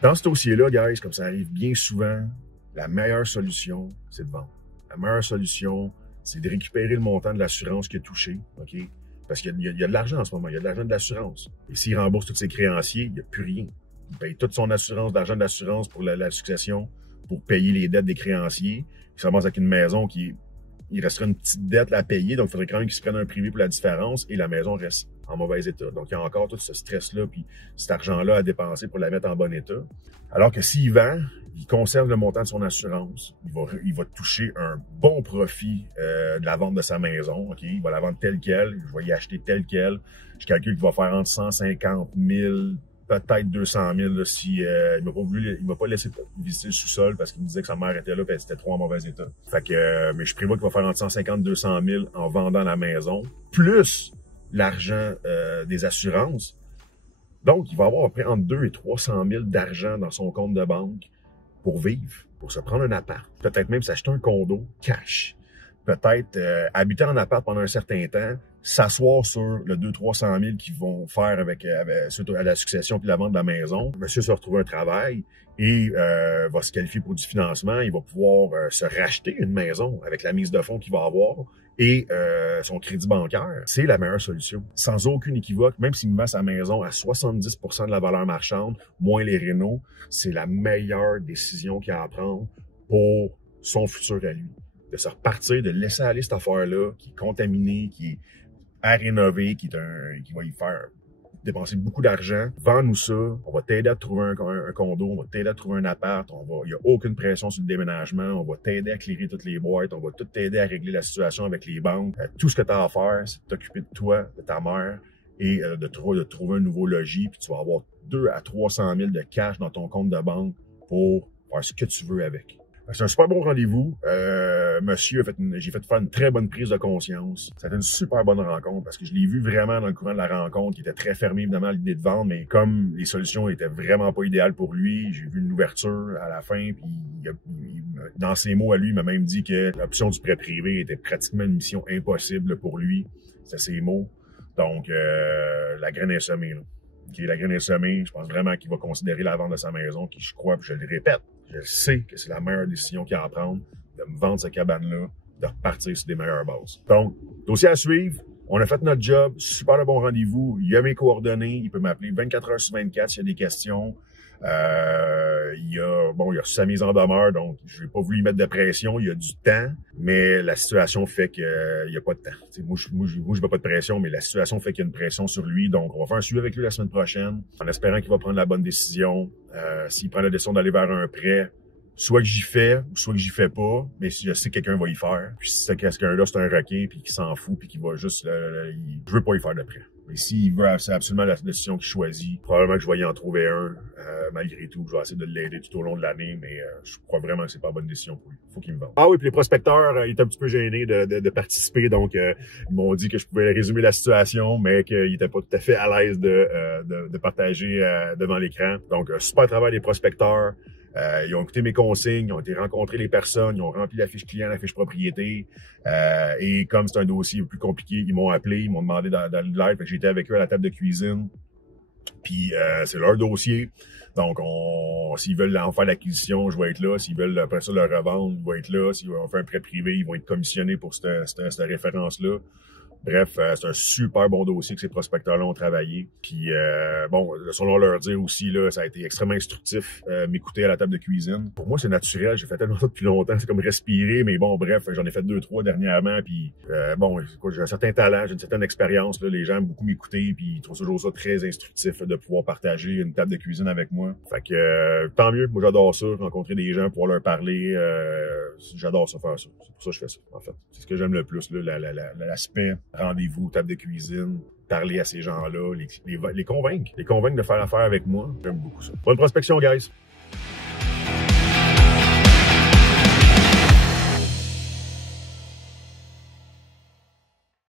Dans ce dossier-là, guys, comme ça arrive bien souvent, la meilleure solution, c'est de vendre. La meilleure solution, c'est de récupérer le montant de l'assurance qui est touché, OK? Parce qu'il y a de l'argent en ce moment, il y a de l'argent de l'assurance. Et s'il rembourse tous ses créanciers, il n'y a plus rien. Il paye toute son assurance, l'argent de l'assurance pour la succession, pour payer les dettes des créanciers. Il se ramasse avec une maison il resterait une petite dette à payer, donc il faudrait quand même qu'il se prenne un privé pour la différence et la maison reste en mauvais état. Donc, il y a encore tout ce stress-là puis cet argent-là à dépenser pour la mettre en bon état. Alors que s'il vend, il conserve le montant de son assurance, il va toucher un bon profit de la vente de sa maison. OK? Il va la vendre telle quelle, je vais y acheter telle quelle. Je calcule qu'il va faire entre 150 000 peut-être 200 000 là, si il m'a pas laissé visiter le sous-sol parce qu'il me disait que sa mère était là et elle était trop en mauvais état. Fait que, mais je prévois qu'il va faire entre 150 et 200 000 en vendant la maison, plus l'argent des assurances. Donc, il va avoir à peu près entre 200 et 300 000 d'argent dans son compte de banque pour vivre, pour se prendre un appart, peut-être même s'acheter un condo cash. Peut-être habiter en appart pendant un certain temps, s'asseoir sur le 200-300 000 qu'ils vont faire suite à la succession puis la vente de la maison. Monsieur se retrouve un travail et va se qualifier pour du financement. Il va pouvoir se racheter une maison avec la mise de fonds qu'il va avoir et son crédit bancaire. C'est la meilleure solution. Sans aucune équivoque, même s'il met sa maison à 70% de la valeur marchande, moins les rénaux, c'est la meilleure décision qu'il a à prendre pour son futur à lui. De se repartir, de laisser aller cette affaire-là qui est contaminée, qui est à rénover, qui va y faire dépenser beaucoup d'argent. Vends-nous ça, on va t'aider à trouver un condo, on va t'aider à trouver un appart, il n'y a aucune pression sur le déménagement, on va t'aider à clearer toutes les boîtes, on va tout t'aider à régler la situation avec les banques. Tout ce que tu as à faire, c'est de t'occuper de toi, de ta mère et de trouver un nouveau logis, puis tu vas avoir 200 à 300 000 de cash dans ton compte de banque pour faire ce que tu veux avec. C'est un super bon rendez-vous. Monsieur, j'ai fait faire une très bonne prise de conscience. Ça a été une super bonne rencontre parce que je l'ai vu vraiment dans le courant de la rencontre, qui était très fermé évidemment à l'idée de vendre, mais comme les solutions étaient vraiment pas idéales pour lui, j'ai vu une ouverture à la fin, puis dans ses mots à lui, il m'a même dit que l'option du prêt privé était pratiquement une mission impossible pour lui. C'était ses mots. Donc, la graine est semée, là. Okay, la graine est semée. Je pense vraiment qu'il va considérer la vente de sa maison, qui, je crois, puis je le répète, je sais que c'est la meilleure décision qu'il a à prendre, de me vendre cette cabane-là, de repartir sur des meilleures bases. Donc, dossier à suivre. On a fait notre job. Super de bon rendez-vous. Il y a mes coordonnées. Il peut m'appeler 24 heures sur 24 s'il y a des questions. Il a reçu sa mise en demeure, donc je n'ai pas voulu y mettre de pression. Il y a du temps, mais la situation fait qu'il n'y a pas de temps. T'sais, moi, je ne mets pas de pression, mais la situation fait qu'il y a une pression sur lui. Donc, on va faire un suivi avec lui la semaine prochaine, en espérant qu'il va prendre la bonne décision. S'il prend la décision d'aller vers un prêt, soit que j'y fais, ou soit que j'y fais pas, mais si je sais que quelqu'un va y faire. Puis si quelqu'un-là, c'est un requin, puis qu'il s'en fout, puis qu'il va juste... je veux pas y faire de prêt. Mais s'il veut absolument la décision qu'il choisit, probablement que je vais y en trouver un. Malgré tout, je vais essayer de l'aider tout au long de l'année, mais je crois vraiment que c'est pas la bonne décision pour lui. Faut qu'il me vende. Ah oui, puis les prospecteurs, ils étaient un petit peu gênés de participer, donc ils m'ont dit que je pouvais résumer la situation, mais qu'ils n'étaient pas tout à fait à l'aise de partager devant l'écran. Donc, super travail des prospecteurs. Ils ont écouté mes consignes, ils ont été rencontrer les personnes, ils ont rempli la fiche client, la fiche propriété. Et comme c'est un dossier plus compliqué, ils m'ont appelé, ils m'ont demandé dans le live. J'étais avec eux à la table de cuisine. Puis c'est leur dossier. Donc, s'ils veulent en faire l'acquisition, je vais être là. S'ils veulent après ça le revendre, je vais être là. S'ils vont faire un prêt privé, ils vont être commissionnés pour cette référence-là. Bref, c'est un super bon dossier que ces prospecteurs-là ont travaillé. Puis, selon leur dire aussi, là, ça a été extrêmement instructif, m'écouter à la table de cuisine. Pour moi, c'est naturel. J'ai fait tellement ça depuis longtemps. C'est comme respirer. Mais bon, bref, j'en ai fait 2-3 dernièrement. Puis, j'ai un certain talent, j'ai une certaine expérience. Là. Les gens aiment beaucoup m'écouter. Puis, ils trouvent toujours ça très instructif de pouvoir partager une table de cuisine avec moi. Fait que, tant mieux. Moi, j'adore ça. Rencontrer des gens, pouvoir leur parler. J'adore ça, faire ça. C'est pour ça que je fais ça, en fait. C'est ce que j'aime le plus, là, l'aspect rendez-vous, table de cuisine, parler à ces gens-là, les convaincre. Les convaincre de faire affaire avec moi. J'aime beaucoup ça. Bonne prospection, guys!